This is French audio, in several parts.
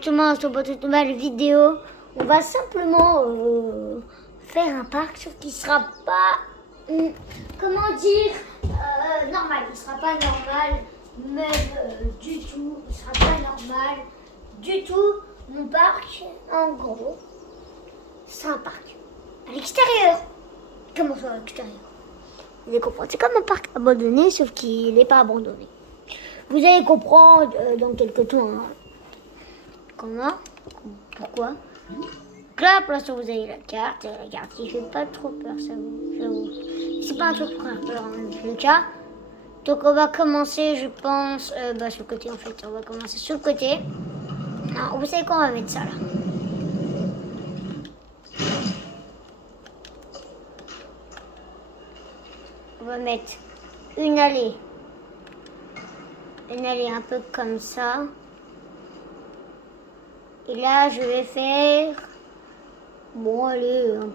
Tout le monde sur cette nouvelle vidéo. On va simplement faire un parc, sauf qu'il sera pas, comment dire, normal. Il sera pas normal, même du tout. Il sera pas normal du tout. Mon parc, en gros, c'est un parc à l'extérieur. Comment ça à l'extérieur? Vous allez comprendre. C'est comme un parc abandonné, sauf qu'il n'est pas abandonné. Vous allez comprendre dans quelques temps. Hein. Comment? Pourquoi? Donc là, pour l'instant, vous avez la carte. La carte qui fait pas trop peur, ça j'avoue. C'est pas un truc pour faire peur, en tout cas. Donc on va commencer, je pense, sur le côté en fait. On va commencer sur le côté. Alors, vous savez quoi, on va mettre ça là. On va mettre une allée. Une allée un peu comme ça. Et là, je vais faire, bon, allez, un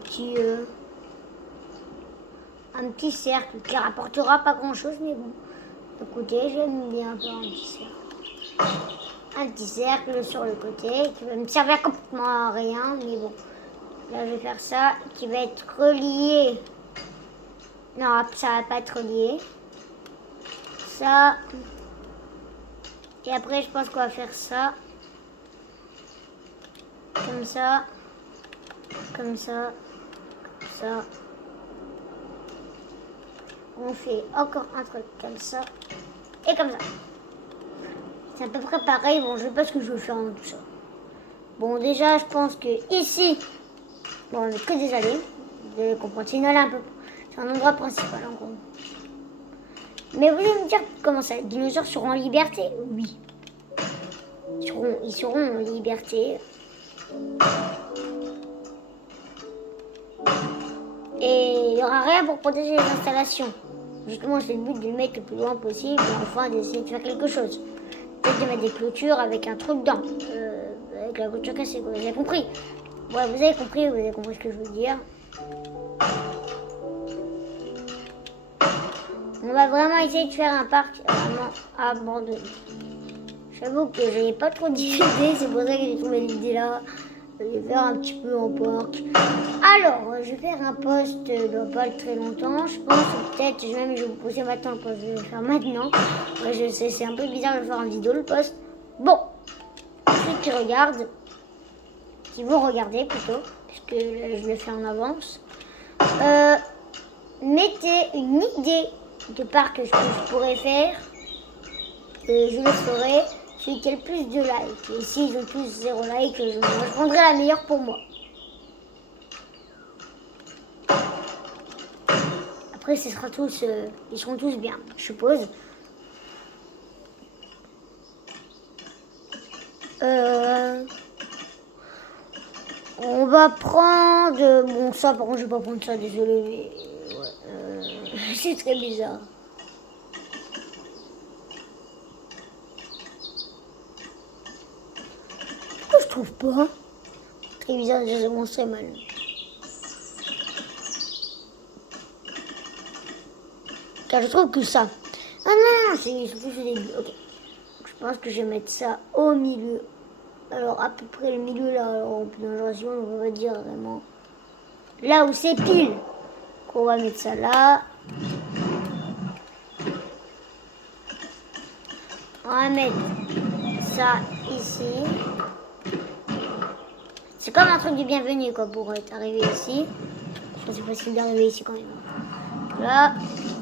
petit cercle qui rapportera pas grand-chose, mais bon. Écoutez, j'aime bien faire un petit cercle. Un petit cercle sur le côté qui va me servir complètement à rien, mais bon. Là, je vais faire ça qui va être relié. Non, ça va pas être relié. Ça. Et après, je pense qu'on va faire ça. Comme ça, comme ça, comme ça. On fait encore un truc comme ça et comme ça. C'est à peu près pareil. Bon, je sais pas ce que je veux faire dans tout ça. Bon, déjà, je pense que ici, bon, on n'a que des allées. Vous allez comprendre. C'est une allée un peu. C'est un endroit principal en gros. Mais vous allez me dire comment ça? Les dinosaures seront en liberté? Oui. Ils seront en liberté. Et il n'y aura rien pour protéger les installations. Justement, c'est le but de le mettre le plus loin possible et enfin d'essayer de faire quelque chose. Peut-être de mettre des clôtures avec un truc dedans. Avec la clôture cassée, vous avez compris. Ouais, vous avez compris ce que je veux dire. On va vraiment essayer de faire un parc vraiment abandonné. J'avoue que j'avais pas trop d'idées, c'est pour ça que j'ai trouvé l'idée là. Je vais faire un petit peu en parc. Alors, je vais faire un post dans pas très longtemps. Je pense peut-être, je vais vous poser maintenant le post. Je vais le faire maintenant. Ouais, je sais, c'est un peu bizarre de le faire en vidéo le post. Bon, ceux qui regardent, qui vont regarder plutôt, puisque là, je le fais en avance. Mettez une idée de parc que je pourrais faire. Je le ferai. Celui qui a le plus de likes. Et s'ils ont tous 0 like, je prendrai la meilleure pour moi. Après, ce sera tous, ils seront tous bien, je suppose. On va prendre... Bon, ça, par contre, je vais pas prendre ça, désolé. Mais, ouais, c'est très bizarre. Je trouve pas. Très bizarre, déjà, ça très mal. Car je trouve que ça. Ah non, c'est surtout au début. Ok. Donc, je pense que je vais mettre ça au milieu. Alors, à peu près le milieu là. Alors, on va dire vraiment. Là où c'est pile. On va mettre ça là. On va mettre ça ici. C'est comme un truc du bienvenu quoi pour être arrivé ici. Je pense que c'est facile d'arriver ici quand même. Là,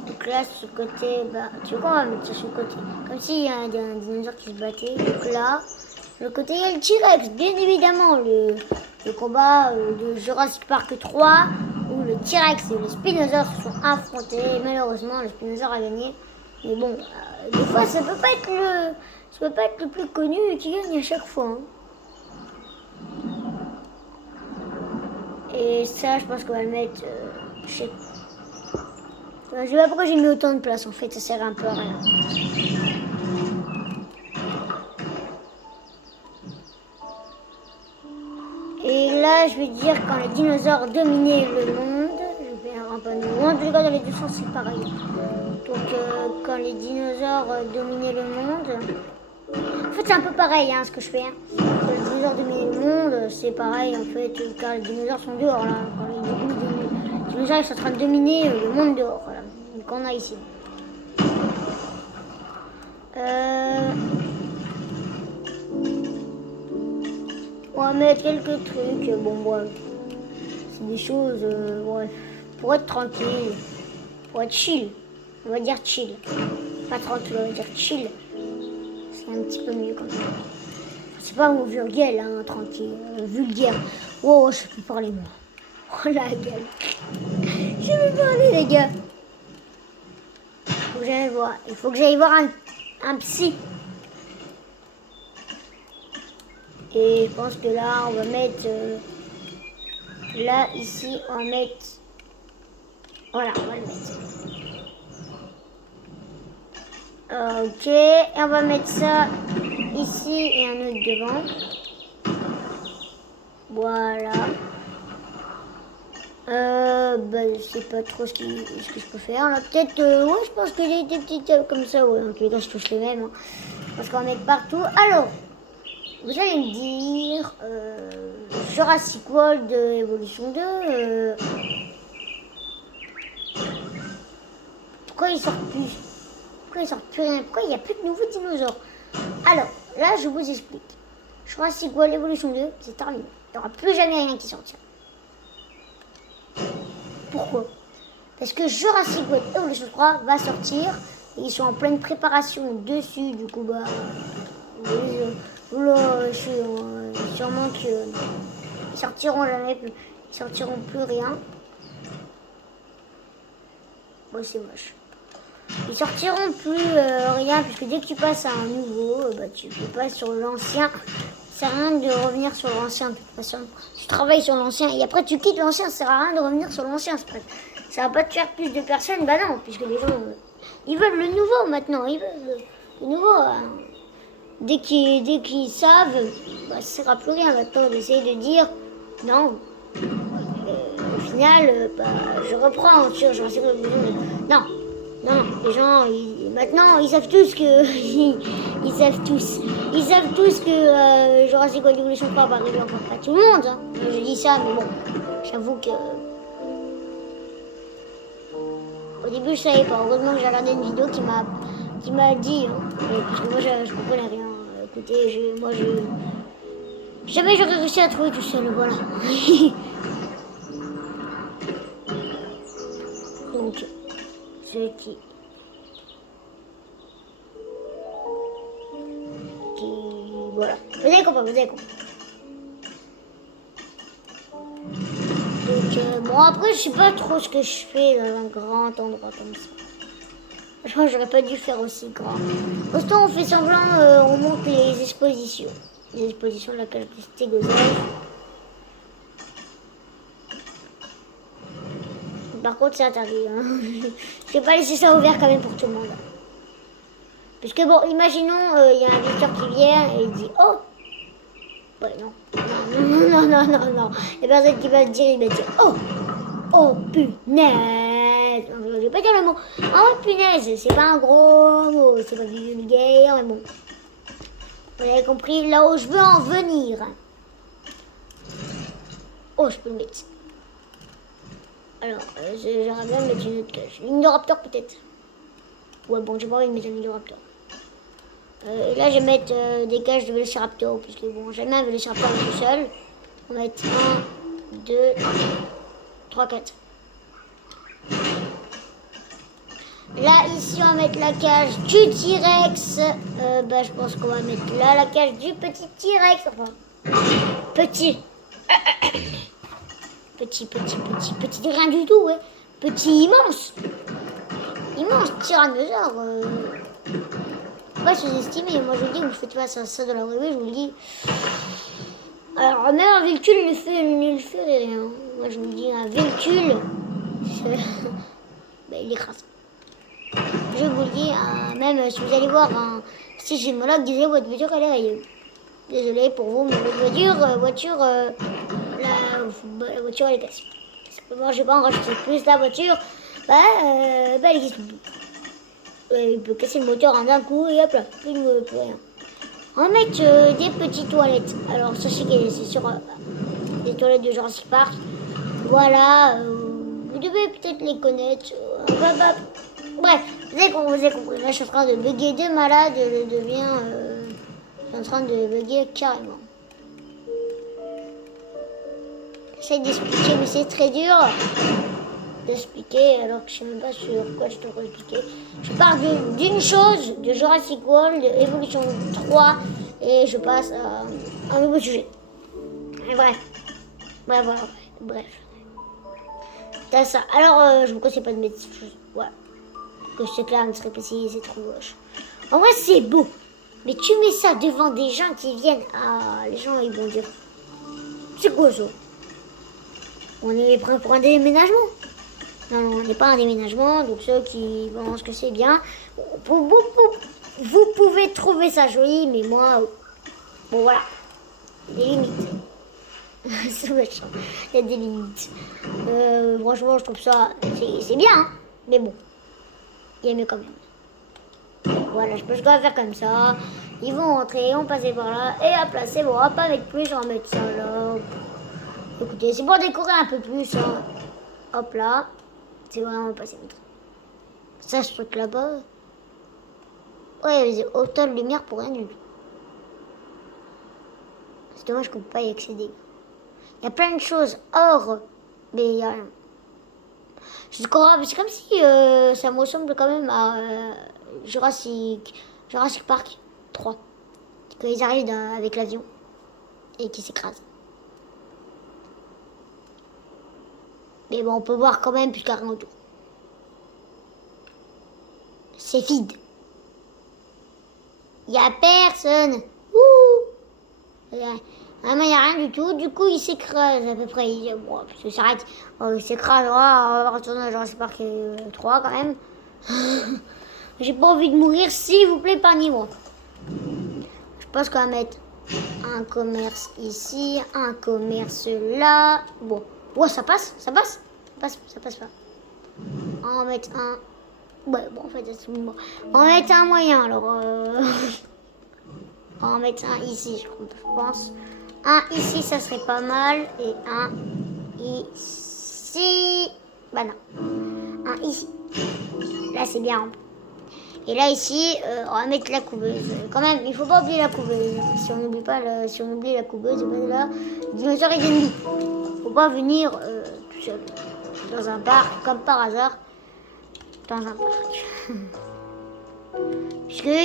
donc là, sur le côté, bah, tu vois quoi, on va mettre ça sur le côté. Comme s'il y a un dinosaure qui se battait. Donc là, sur le côté, il y a le T-Rex, bien évidemment. Le combat de Jurassic Park 3, où le T-Rex et le Spinosaurus se sont affrontés. Et malheureusement, le Spinosaurus a gagné. Mais bon, des fois, ça peut pas être le plus connu qui gagne à chaque fois. Hein. Et ça, je pense qu'on va le mettre, je sais pas pourquoi j'ai mis autant de place en fait, ça sert un peu à rien. Et là, je vais dire quand les dinosaures dominaient le monde, je vais faire un panneau. En tout cas, dans les deux sens, c'est pareil. Donc, quand les dinosaures dominaient le monde, en fait, c'est un peu pareil hein, ce que je fais. Hein. c'est pareil en fait, car les dinosaures sont dehors là. Quand les dinosaures ils sont en train de dominer le monde dehors, voilà, qu'on a ici. On va mettre quelques trucs, bon bref, c'est des choses, bref, pour être tranquille, pour être chill, on va dire chill, pas tranquille, on va dire chill, c'est un petit peu mieux quand même. C'est pas mon vulgaire, hein, tranquille, vulgaire. Oh, je peux parler moi. Oh la gueule. Je peux parler les gars. Faut que j'aille voir. Il faut que j'aille voir un psy. Et je pense que là, on va mettre... là, ici, on va mettre... Voilà, on va le mettre. Ok, et on va mettre ça ici et un autre devant. Voilà. Je sais pas trop ce que je peux faire là. Peut-être, ouais, je pense que j'ai des petites comme ça, ouais. En tous les cas, je touche les mêmes. Hein. Parce qu'on va mettre partout. Alors, vous allez me dire, Jurassic World Evolution 2, pourquoi ils sortent plus? Pourquoi ils sortent plus rien? Pourquoi il n'y a plus de nouveaux dinosaures? Alors, là, je vous explique. Jurassic World Evolution 2, c'est terminé. Il n'y aura plus jamais rien qui sortira. Pourquoi? Parce que Jurassic World Evolution 3 va sortir. Et ils sont en pleine préparation dessus. Du coup, bah, sûrement qu'ils sortiront jamais plus. Ils sortiront plus rien. Bon, c'est moche. Ils sortiront plus rien, puisque dès que tu passes à un nouveau, bah, tu passes sur l'ancien. Ça sert à rien de revenir sur l'ancien de toute façon. Tu travailles sur l'ancien et après tu quittes l'ancien, ça sert à rien de revenir sur l'ancien. Ça va pas te faire plus de personnes, bah non, puisque les gens, ils veulent le nouveau maintenant, ils veulent le nouveau. Dès qu'ils savent, bah, ça sert à plus rien maintenant d'essayer de dire non. Au final, bah, je reprends sur Jurassic World. Non. Non, les gens, maintenant, ils savent tous que... ils savent tous que Jurassic World Evolution 3 va arriver encore pas tout le monde. Hein. Je dis ça, mais bon, j'avoue que... Au début, je savais pas. Heureusement que j'ai regardé une vidéo qui m'a dit... Hein, parce que moi, je comprenais rien. Écoutez, jamais j'aurais réussi à trouver tout seul, voilà. Donc... qui voilà, vous avez compris. Donc bon, après je sais pas trop ce que je fais dans un grand endroit comme ça. Je pense que j'aurais pas dû faire aussi grand. Autant on fait semblant, on monte les expositions de la cage de Stégosaure. Par contre, c'est interdit. Hein. Je vais pas laisser ça ouvert quand même pour tout le monde. Parce que bon, imaginons, il y a un visiteur qui vient et il dit « Oh !» Ouais, non. Non. Il y a personne qui va le dire, il va dire « Oh !» « Oh, punaise !» Je vais pas dire le mot « Oh, punaise !» C'est pas un gros mot, c'est pas vulgaire, mais bon. Vous avez compris là où je veux en venir. Oh, je peux le mettre. Alors, j'aimerais bien mettre une autre cage. Une de raptor peut-être. Ouais, bon, j'ai pas envie de mettre une de raptor. Et là, je vais mettre des cages de Vélociraptor, parce que bon, jamais un Vélociraptor tout seul. On va mettre 1, 2, 3, 4. Là, ici, on va mettre la cage du T-Rex. Je pense qu'on va mettre là la cage du petit T-Rex. Enfin, petit. Petit, rien du tout, ouais. Petit, immense tyrannosaure. Pas sous-estimé, moi je vous dis, vous faites pas ça dans la vraie vie, je vous le dis. Alors, même un véhicule ne fait rien. Moi je vous dis, un véhicule, il écrase. Je vous le dis, même si vous allez voir un sismologue, disait votre voiture elle est rayée. Désolé pour vous, mais votre voiture, la voiture elle est cassée. Simplement, je vais pas en rajouter plus. La voiture, elle existe plus. Il peut casser le moteur en un coup et hop là, plus rien. On va mettre des petites toilettes. Alors, sachez que c'est sur les toilettes de Jurassic Park. Voilà, vous devez peut-être les connaître. Bref, vous avez compris. Là, je suis en train de bugger de malade. Je deviens. Je suis en train de bugger carrément. J'essaie d'expliquer, mais c'est très dur d'expliquer alors que je ne sais même pas sur quoi je devrais expliquer. Je parle d'une chose, de Jurassic World, Evolution 3, et je passe à un nouveau sujet. Et bref. T'as ça. Alors, je vous conseille pas de mettre cette chose. Voilà. Que c'est clair, ne serait pas si c'est trop moche. En vrai, c'est beau. Mais tu mets ça devant des gens qui viennent. Ah, les gens, ils vont dire. C'est quoi ça? On est prêt pour un déménagement? Non, on n'est pas un déménagement. Donc, ceux qui pensent que c'est bien, vous pouvez trouver ça joli, mais moi, bon, voilà. Il y a des limites. C'est méchant. Il y a des limites. Franchement, je trouve ça, c'est bien, hein, mais bon, il y a mieux quand même. Voilà, je peux faire comme ça. Ils vont rentrer, on passer par là, et hop là, c'est bon, on va pas mettre plus, on va mettre ça là. Écoutez, c'est pour décorer un peu plus, hein. Hop là, c'est vraiment passer vite. Ça, ce truc là-bas, ouais, autant de lumière pour rien du tout. C'est dommage qu'on peut pas y accéder. Il y a plein de choses or, mais il y a rien. C'est comme si ça me ressemble quand même à Jurassic Park 3. Quand ils arrivent avec l'avion et qu'ils s'écrasent. Mais bon, on peut voir quand même puisqu'il n'y a rien autour. C'est vide. Il n'y a personne. Il n'y a rien du tout. Du coup, il s'écrase à peu près. Bon, parce que s'arrête. Il s'écrase. On va retourner à Jurassic Park 3 quand même. J'ai pas envie de mourir. S'il vous plaît, épargnez-moi. Je pense qu'on va mettre un commerce ici. Un commerce là. Bon. Ouais, ça passe. Ça passe pas. On va mettre un... Ouais, bon, en fait, c'est bon. On va mettre un moyen, alors... On va mettre un ici, je pense. Un ici, ça serait pas mal. Et un ici... Bah non. Un ici. Là, c'est bien. Et là, ici, on va mettre la couveuse. Quand même, il faut pas oublier la couveuse. Si on oublie la couveuse, et ben là, les dinosaures, ils viennent nous. Faut pas venir tout seul. Dans un parc, comme par hasard. Dans un parc. Puisque même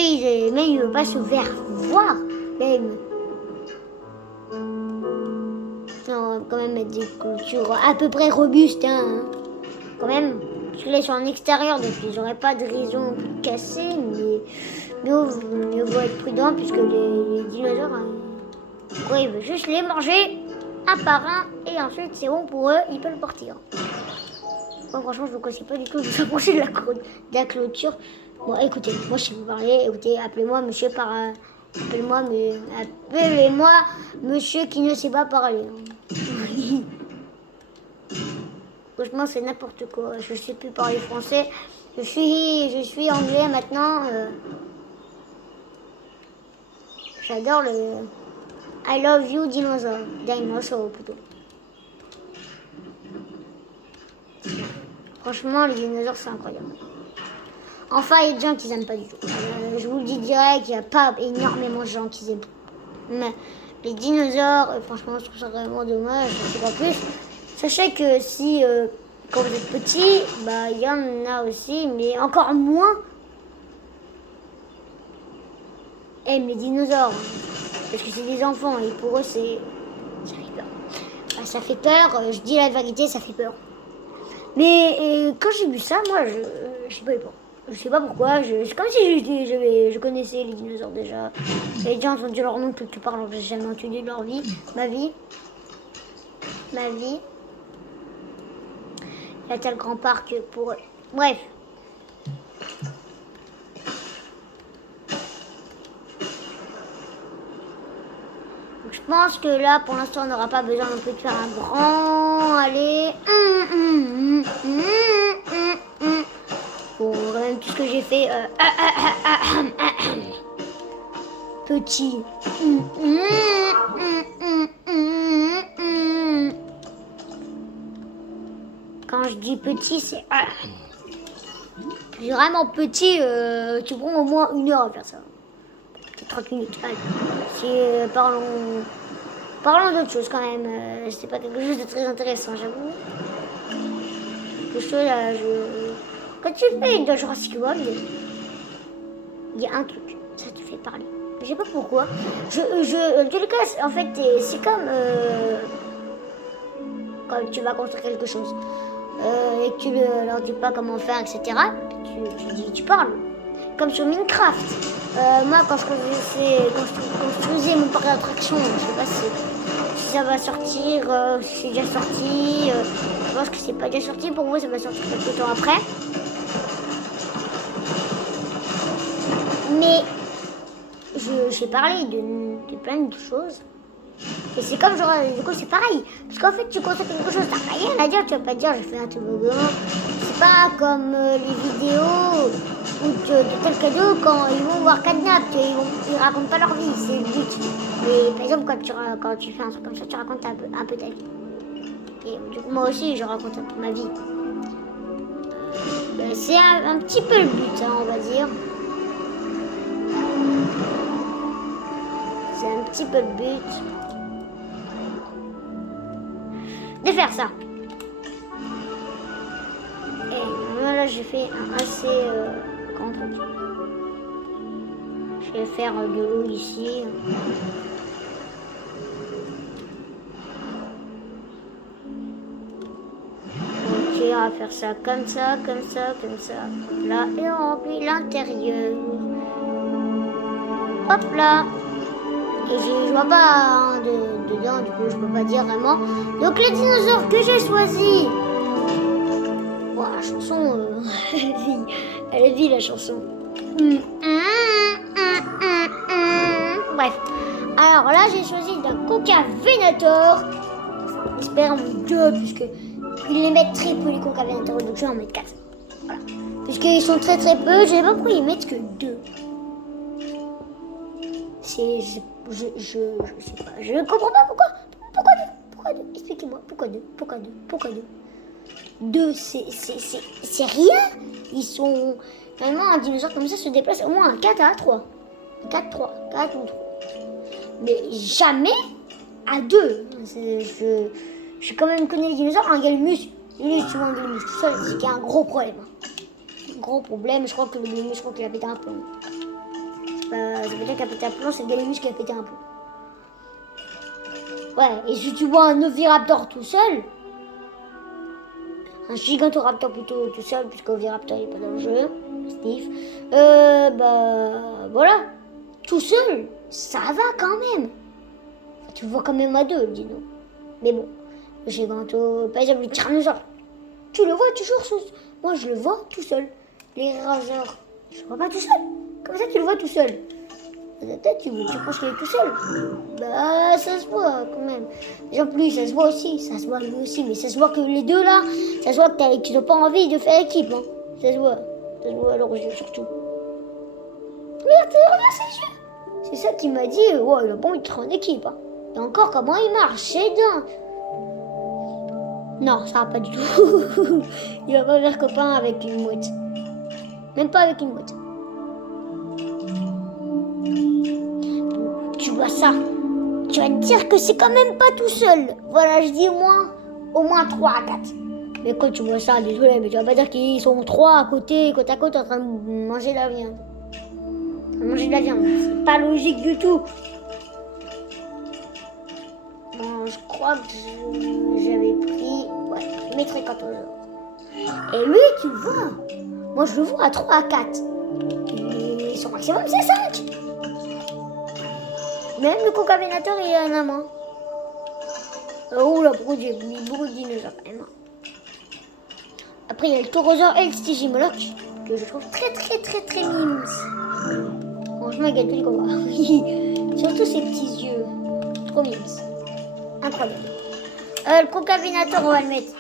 ils ne veulent pas se faire voir. Même. Non, on va quand même mettre des clôtures à peu près robustes. Hein. Quand même. Parce que là, ils sont en extérieur, donc ils n'auraient pas de raison de casser. Mais mieux vaut être prudent, puisque les dinosaures, quoi, ils veulent juste les manger un par un. Et ensuite, c'est bon pour eux, ils peuvent partir. Bon, franchement, je ne vous conseille pas du tout de s'approcher de la clôture. Bon, écoutez, moi, si vous parlez, écoutez, appelez-moi monsieur appelez-moi monsieur qui ne sait pas parler. Franchement, c'est n'importe quoi. Je ne sais plus parler français. Je suis anglais maintenant. J'adore le I love you dinosaure. Dinosaure plutôt. Franchement, les dinosaures, c'est incroyable. Enfin, il y a des gens qui n'aiment pas du tout. Je vous le dis direct, il n'y a pas énormément de gens qui aiment. Mais les dinosaures, franchement, je trouve ça vraiment dommage. En plus, sachez que si, quand vous êtes petit, bah, il y en a aussi, mais encore moins aiment les dinosaures. Parce que c'est des enfants et pour eux, ça fait peur. Bah, ça fait peur, je dis la vérité, ça fait peur. Mais quand j'ai vu ça, moi, je sais pas. Je sais pas pourquoi, c'est comme si je connaissais les dinosaures déjà. J'ai déjà entendu leur nom quelque part, alors que j'ai jamais entendu leur vie. Ma vie. Il y a tel grand parc pour eux. Bref. Donc, je pense que là, pour l'instant, on n'aura pas besoin non plus de faire un grand aller. Bon, même tout ce que j'ai fait. petit. Quand je dis petit, c'est vraiment petit. Tu prends au moins 1 heure à faire ça. Peut-être 30 minutes. Allez. Parlons d'autre chose quand même. C'est pas quelque chose de très intéressant, j'avoue. Quand tu fais dans Jurassic World, il y a un truc, ça te fait parler. Je sais pas pourquoi. En tous les cas, en fait, c'est comme quand tu vas construire quelque chose et que tu leur dis pas comment faire, etc. Tu parles. Comme sur Minecraft. Moi, quand je construisais mon parc d'attractions, je sais pas si ça va sortir, si c'est déjà sorti. Je pense que c'est pas déjà sorti. Pour vous, ça va sortir quelques temps après. Mais j'ai parlé de plein de choses. Et c'est comme genre, du coup, c'est pareil. Parce qu'en fait, tu construis quelque chose, t'as rien à dire. Tu vas pas dire, j'ai fait un toboggan. C'est pas comme les vidéos ou de tel cadeau quand ils vont voir Catnap, ils racontent pas leur vie, c'est le but. Mais par exemple, quand tu fais un truc comme ça, tu racontes un peu ta vie. Et du coup, moi aussi, je raconte un peu ma vie. C'est un petit peu le but, hein, on va dire. C'est un petit peu le but de faire ça. Et là, j'ai fait un assez grand truc. Je vais faire de l'eau ici. Ok, on va faire ça comme ça, comme ça, comme ça. Hop là, et on remplit l'intérieur. Hop là. Et je vois pas dedans, du coup je peux pas dire vraiment. Donc les dinosaures que j'ai choisis. Bon, la chanson, elle est vie la chanson. Bref. Alors là j'ai choisi d'un Concavenator. J'espère en mettre 2 puisque ils les mettent très peu les Concavenators, donc je vais en mettre 4. Voilà. Puisqu'ils sont très peu, je sais pas pourquoi ils mettent que 2. Je sais pas, je ne comprends pas pourquoi 2 expliquez-moi, pourquoi 2 2, c'est rien. Ils sont, vraiment un dinosaure comme ça se déplace au moins 4 à 3. 4 ou 3. Mais jamais à 2. Je quand même connais les dinosaures, un Gallimimus, il est souvent un Gallimimus tout seul, c'est qu'il y a un gros problème. Gros problème, je crois que le Gallimimus, je crois qu'il a pété un plomb. C'est peut-être qu'il a pété un plomb, c'est le Gallimimus qui a pété un plomb. Ouais, et si tu vois un Oviraptor tout seul, un Gigantoraptor plutôt tout seul, puisque Oviraptor il n'est pas dans le jeu, Steve, voilà, tout seul, ça va quand même. Tu le vois quand même à 2, le dino. Mais bon, le Giganto, par exemple le Tyrannosaure, tu le vois toujours, moi je le vois tout seul. Les Razors, je le vois pas tout seul. Comme ça tu le vois tout seul. Peut-être tu penses qu'il est tout seul. Bah ça se voit quand même. En plus ça se voit aussi, ça se voit lui aussi, mais ça se voit que les deux là, ça se voit que tu n'as pas envie de faire équipe. Hein. Ça se voit à leurs yeux surtout. Regarde ses yeux. C'est ça qui m'a dit, ouais, il a pas envie de être en équipe. Hein. Et encore comment il marche, c'est dingue. Non, ça va pas du tout. Il va pas faire copain avec une mouette. Même pas avec une mouette. Tu vois ça, tu vas te dire que c'est quand même pas tout seul. Voilà, je dis au moins 3 à 4. Mais quand tu vois ça, désolé, mais tu vas pas dire qu'ils sont 3 côte à côte en train de manger de la viande. C'est pas logique du tout. Bon, je crois que j'avais pris... Ouais, je mettrais 14 heures. Et lui, tu le vois. Moi, je le vois à 3 à 4. Et son maximum, c'est 5. Même le Concavenator, il a un amant. Oh là, pourquoi j'ai mis beaucoup de dinosaures quand même. Après, il y a le Taurosaure et le Stygimoloch, que je trouve très mimes. Franchement, il gagne tous les combats. Surtout ses petits yeux. Trop mimes. Incroyable. Le Concavenator, on va le mettre.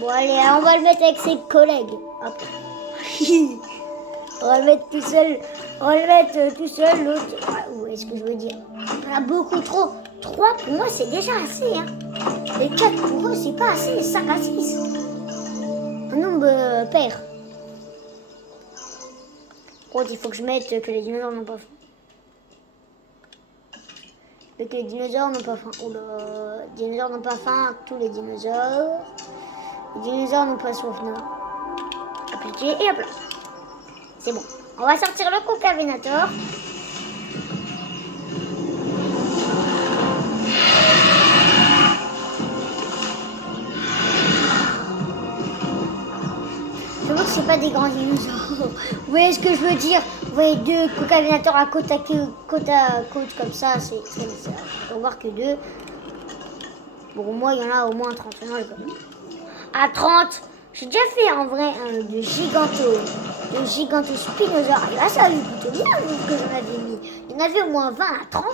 Bon, allez, on va le mettre avec ses collègues. Hop. On va le mettre tout seul On va le mettre tout seul, l'autre. Où est-ce que je veux dire? On a beaucoup trop. 3 pour moi, c'est déjà assez. Hein. Et 4 pour eux, c'est pas assez. 5 à 6. Un nombre pair. Par contre, il faut que je mette que les dinosaures n'ont pas faim. Et que les dinosaures n'ont pas faim. Oula, les dinosaures n'ont pas faim. Tous les dinosaures. Les dinosaures n'ont pas soif, non. Appliquer et hop là. C'est bon. On va sortir le Concavenator. Je vois que c'est pas des grands dinosaures. Vous voyez ce que je veux dire? Vous voyez 2 Concavenators à côte comme ça, c'est très bizarre. On va voir que 2. Bon, moi, il y en a au moins 30. Moi, à 30, j'ai déjà fait en vrai de gigantospinosaure. Et là, ça a eu plutôt bien que j'en avais mis. Il y en avait au moins 20 à 30.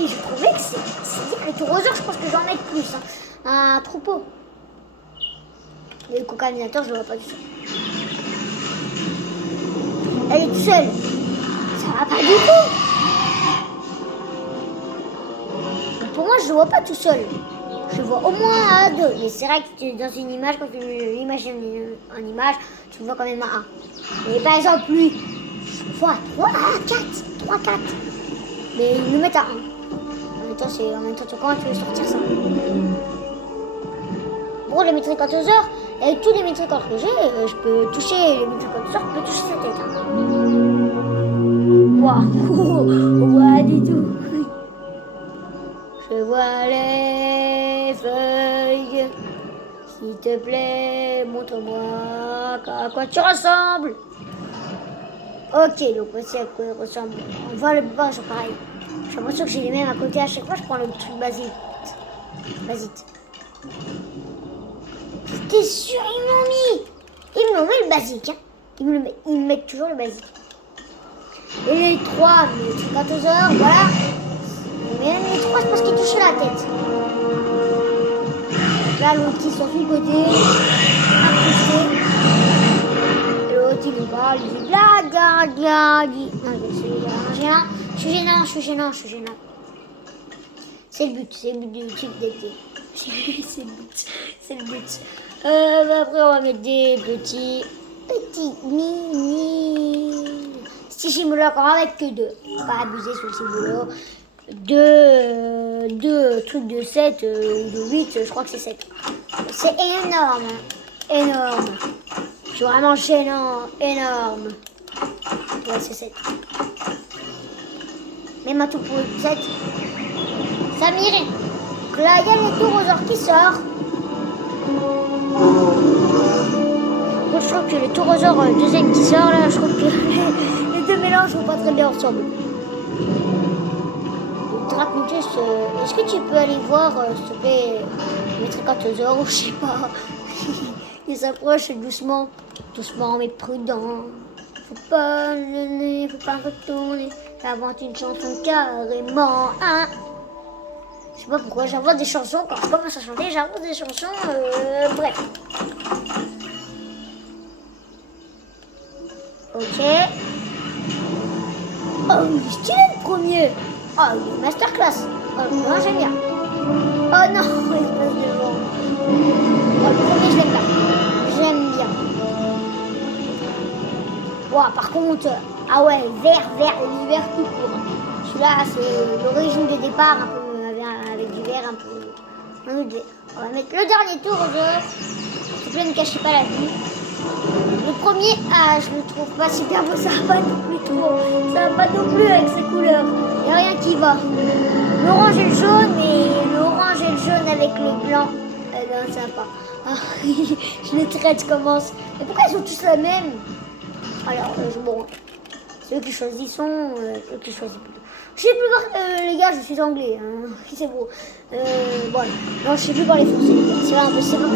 Et je trouvais que c'est dire les taurosaures, je pense que j'en mets plus. Hein. Un troupeau. Le Concavenator, je le vois pas du tout. Elle est toute seule. Ça va pas du tout. Pour moi, je le vois pas tout seul. Je le vois au moins à 2. Mais c'est vrai que dans une image, quand tu imagines une image, tu le vois quand même à 1. Mais par exemple, lui, fois 3 à 4. 3, 4. Mais ils le mettent à 1. En même temps, comment tu veux sortir ça? Pour les métricotosaures, avec tous les métricotes que j'ai, je peux toucher les métricotosaures, je peux toucher sa tête. Hein. Waouh, ouais, du tout. Je vois les feuilles. S'il te plaît, montre-moi à quoi tu ressembles. Ok, donc voici à quoi il ressemble. On voit le bas, c'est pareil. J'ai l'impression que j'ai les mêmes à côté. À chaque fois, je prends le truc basique. Basique. T'es sûr, ils me l'ont mis. Ils me l'ont mis le basique. Hein. Ils me mettent toujours le basique. Et les 3, les tricotosaures, voilà. Mais les 3, c'est parce qu'ils touchent la tête. Donc là, l'autre qui sort du côté. Incrusté. Et l'autre, il nous parle, il dit blague. Non, je suis gênant. C'est le but du truc d'été. C'est le but. Après, on va mettre des petits mini Stygimoloch. On va mettre que 2. On va pas abuser sur le Stygimoloch. 2 trucs de 7 ou de 8, je crois que c'est 7. C'est énorme. Énorme. Je suis vraiment gênant. Énorme. Ouais, c'est 7. Même un tout pour 7. Ça m'irait. Donc là, il y a les taurosaures qui sortent. Moi, je trouve que le taurosaure deuxième qui sort, là, je trouve que les deux mélanges vont pas très bien ensemble. Le Draconychus, est-ce que tu peux aller voir, s'il te plaît, les tricotosaures, ou je sais pas. Il s'approche doucement, mais prudent. Faut pas retourner, invente une chanson carrément, hein. Je sais pas pourquoi j'invente des chansons, quand je commence à chanter, j'invente des chansons, bref. Ok. Oh, il est stylé le premier. Oh, il est masterclass. Oh, moi j'aime bien. Oh non, espèce de vent. Oh, le premier, je l'aime pas. J'aime bien. Wow, par contre, ah ouais, vert, l'hiver tout court. Celui-là, c'est l'origine de départ, un peu avec du vert, un peu vert. On va mettre le dernier tour aux heures. S'il te plaît, ne cachez pas la vue. Le premier, je ne le trouve pas super beau, ça va pas non plus trop. Ça va pas non plus avec ses couleurs. Il n'y a rien qui va. L'orange et le jaune, mais l'orange et le jaune avec le blanc, non, ça va pas. Ah, je les traite, commence. Mais pourquoi ils sont tous la même? Alors, bon, c'est eux qui choisissent, eux qui choisissent plutôt. Je sais plus voir, les gars, je suis anglais, hein. C'est beau. Voilà. Non, je sais plus parler français, les gars. C'est pas possible.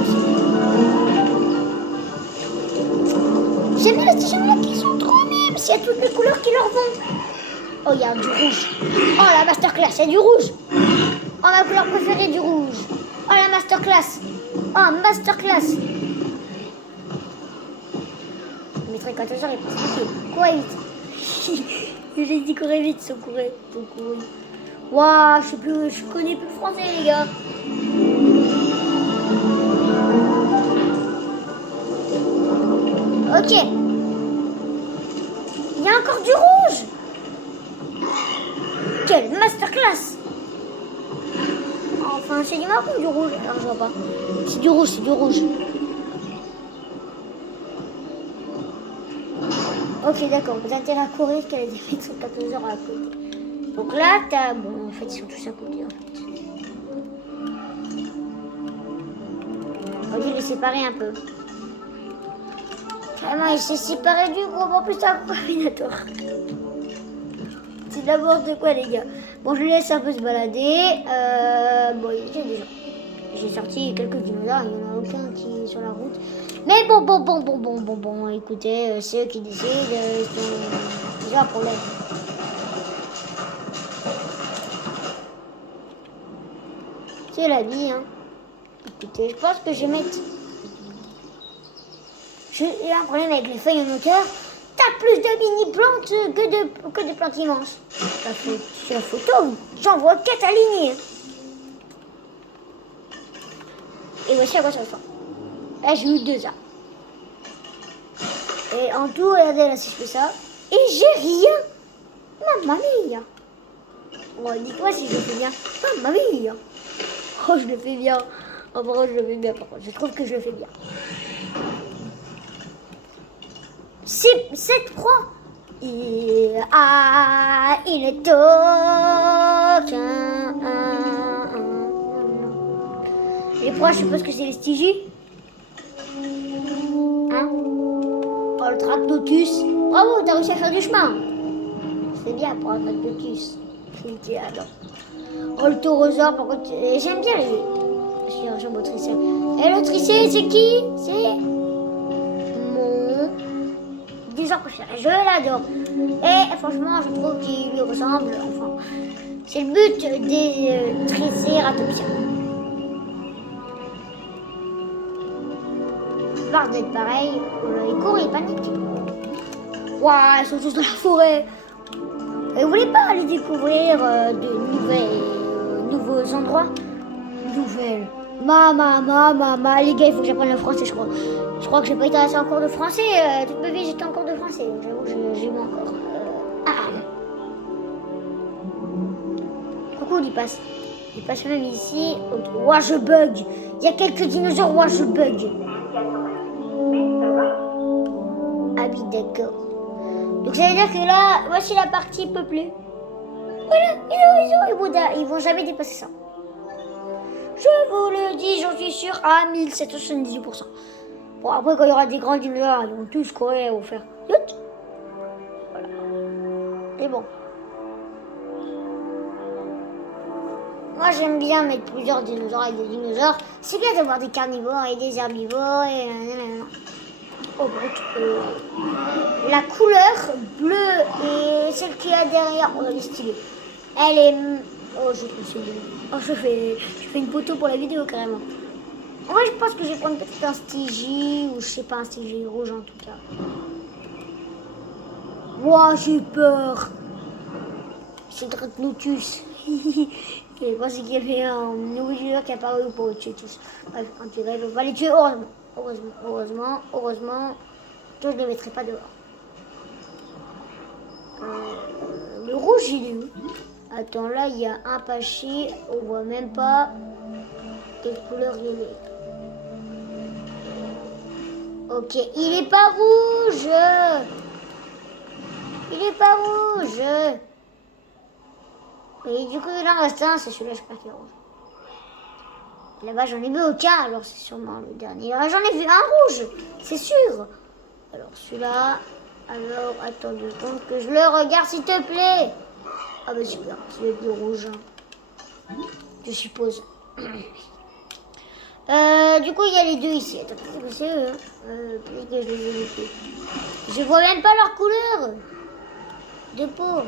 J'aime bien les Stygimoloch qui sont trop mimes. S'il y a toutes les couleurs qui leur vont. Oh, il y a du rouge. Oh, la masterclass, il y a du rouge. Oh, ma couleur préférée, du rouge. Oh, la masterclass. Oh, masterclass. Mes tricotosaures, ils passent tranquille. Quoi, vite. J'ai dit courez vite, courez. Waouh, je connais plus le français, les gars. Ok. Il y a encore du rouge. Quelle masterclass. Enfin, c'est du marron ou du rouge? Alors, je vois pas. C'est du rouge, Ok, d'accord. Vous avez intérêt à courir qu'elle a des fêtes sur 14 heures à côté. Donc là, t'as... Bon, en fait, ils sont tous à côté, en fait. On va les séparer un peu. Carrément, il s'est séparé du groupe. En plus, c'est un combinator. C'est n'importe quoi, les gars. Bon, je le laisse un peu se balader. Bon, il y a des gens. J'ai sorti quelques dinosaures, il n'y en a aucun qui est sur la route. Mais bon, écoutez, c'est eux qui décident. Ils ont un problème. C'est la vie, hein. Écoutez, je pense que je vais mettre... J'ai un problème avec les feuilles en hauteur. T'as plus de mini-plantes que de plantes immenses. C'est la photo, j'en vois 4 alignées. Et voici à quoi ça ressemble. Là, j'ai eu 2 arbres. Et en tout, regardez là si je fais ça. Et j'ai rien. Mamma mia. Bon, dites-moi si je le fais bien. Mamma mia. Oh, je le fais bien. Oh, par contre, je le fais bien. Par contre, je trouve que je le fais bien. C'est cette proie. Il a une toque. Les proies, je suppose que c'est les stygies. Hein? Oh, le Tractotus. Bravo, t'as réussi à faire du chemin. C'est bien pour un Tractotus. Oh, le Taurosaure, par contre, j'aime bien les Motricien. Et le Tricé, c'est qui? C'est mon dinosaure préféré. Je l'adore. Et franchement, je trouve qu'il lui ressemble. Enfin, c'est le but des Triceratopsiens. D'être pareil, il court, il panique. Waouh, ils sont tous dans la forêt. Et vous voulez pas aller découvrir de nouveaux endroits? Nouvelles. Les gars, il faut que j'apprenne le français, je crois. Je crois que j'ai pas été assez en cours de français. Toute ma vie, j'étais en cours de français. J'avoue, j'ai moins encore. Coucou, il passe. Il passe même ici. Ouah, je bug. Il y a quelques dinosaures, ouah, je bug. Ah oui, d'accord. Donc ça veut dire que là, voici la partie peuplée. Voilà, ils vont jamais dépasser ça. Je vous le dis, j'en suis sûr, à 1778%. Bon, après, quand il y aura des grands dinosaures, ils vont tous courir, ils vont faire... Voilà. Et bon. Moi, j'aime bien mettre plusieurs dinosaures avec des dinosaures. C'est bien d'avoir des carnivores et des herbivores et... Oh, la couleur bleue et celle qu'il y a derrière, oh, elle est stylée. Elle est... Oh, je fais une photo pour la vidéo carrément. En vrai, je pense que je vais prendre peut-être un Stygie ou je sais pas, un Stygie rouge en tout cas. Ouah, j'ai peur. C'est Dracnotus. Et moi, c'est qu'il y avait un nouveau joueur qui est apparu pour les tuer tous. Bref, en tout cas, on va les tuer heureusement. Je ne les mettrai pas dehors. Le rouge, il est où? Attends, là, il y a un Pachi. On voit même pas quelle couleur il est. Ok, il est pas rouge. Et du coup, il en reste un. C'est celui-là, je sais pas qui est rouge. Là-bas, j'en ai vu aucun. Alors, c'est sûrement le dernier. Ah, j'en ai vu un rouge. C'est sûr. Alors, celui-là. Alors, attends 2 secondes que je le regarde, s'il te plaît. Ah bah super, c'est le bleu rouge. Je suppose. Du coup, il y a les deux ici. Attends, c'est eux. Plus que je les ai loupés. Je vois même pas leur couleur de peau.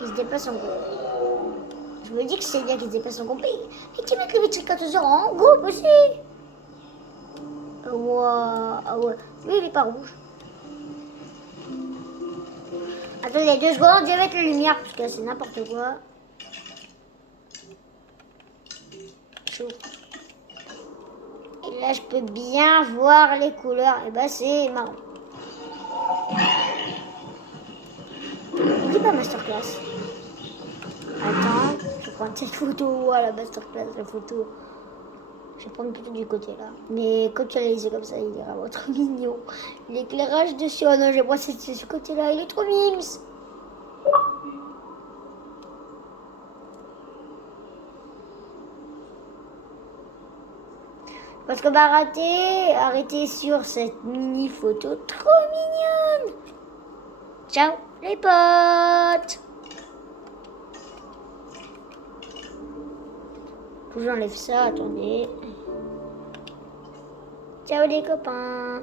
Ils se déplacent en groupe. Je me dis que c'est bien qu'ils se déplacent en groupe. Et qu'ils mettent le Triceratosaure en groupe aussi. Wow. Ah ouais. Lui, il est pas rouge. Attendez 2 secondes, je vais mettre la lumière parce que c'est n'importe quoi. Chaud. Et là, je peux bien voir les couleurs. Et bah, c'est marrant. N'oublie pas masterclass. Attends, je vais prendre cette photo à la masterclass, la photo. Je vais prendre plutôt du côté là. Mais quand tu as les yeux comme ça, il est vraiment trop mignon. L'éclairage dessus, oh non, je vois ce côté là, il est trop mimes. Parce qu'on va arrêter sur cette mini photo trop mignonne. Ciao les potes. Faut que j'enlève ça, attendez. Ciao les copains.